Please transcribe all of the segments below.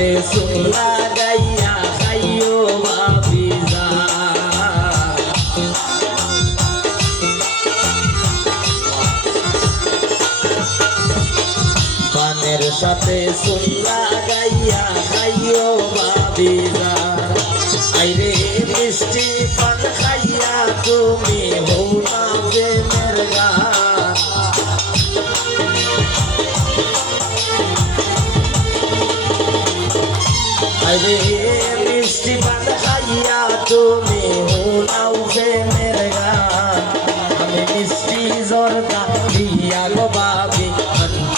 से सुना गैया खाइयो माफी পানের সাথে সুন্দা গাইয়া খাইও বাবিরা আইরে মিষ্টি পান খাইয়া তুমি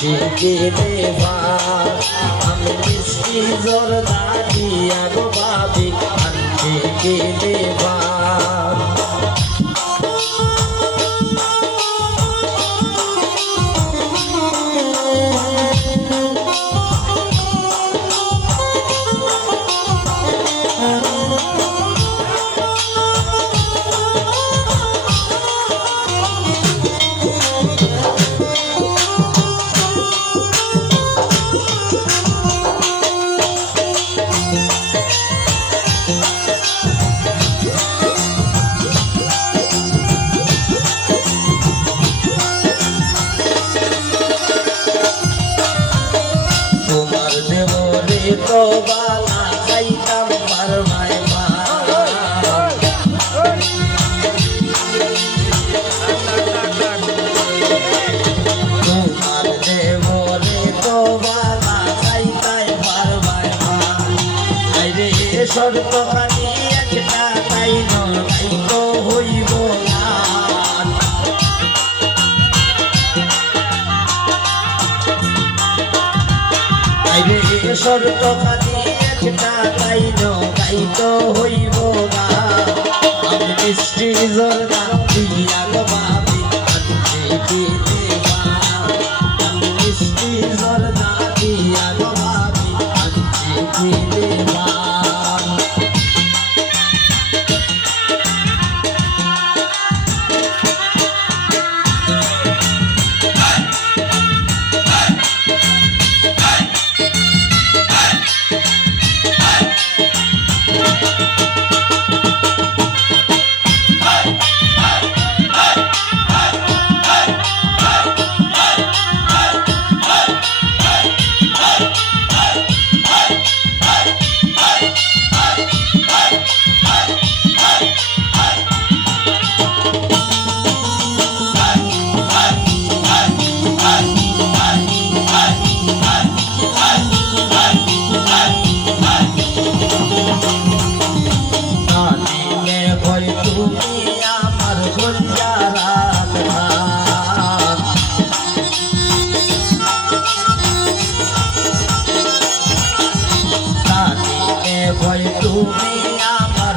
শিখে দেবা আমি মিষ্টি জোর দাঁড়িয়া গো বাবি আনতে কে দেবা তো বালা খাইতাম পারবাই তোমার দেবরে তো বালা খাইতাই পারবাই মা। আরে শর্ত খানি একটা তাই নয়। শর্ত খালি একটা গাইন গাইত হইব না মিষ্টি হয় তুমি আমার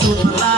সাথে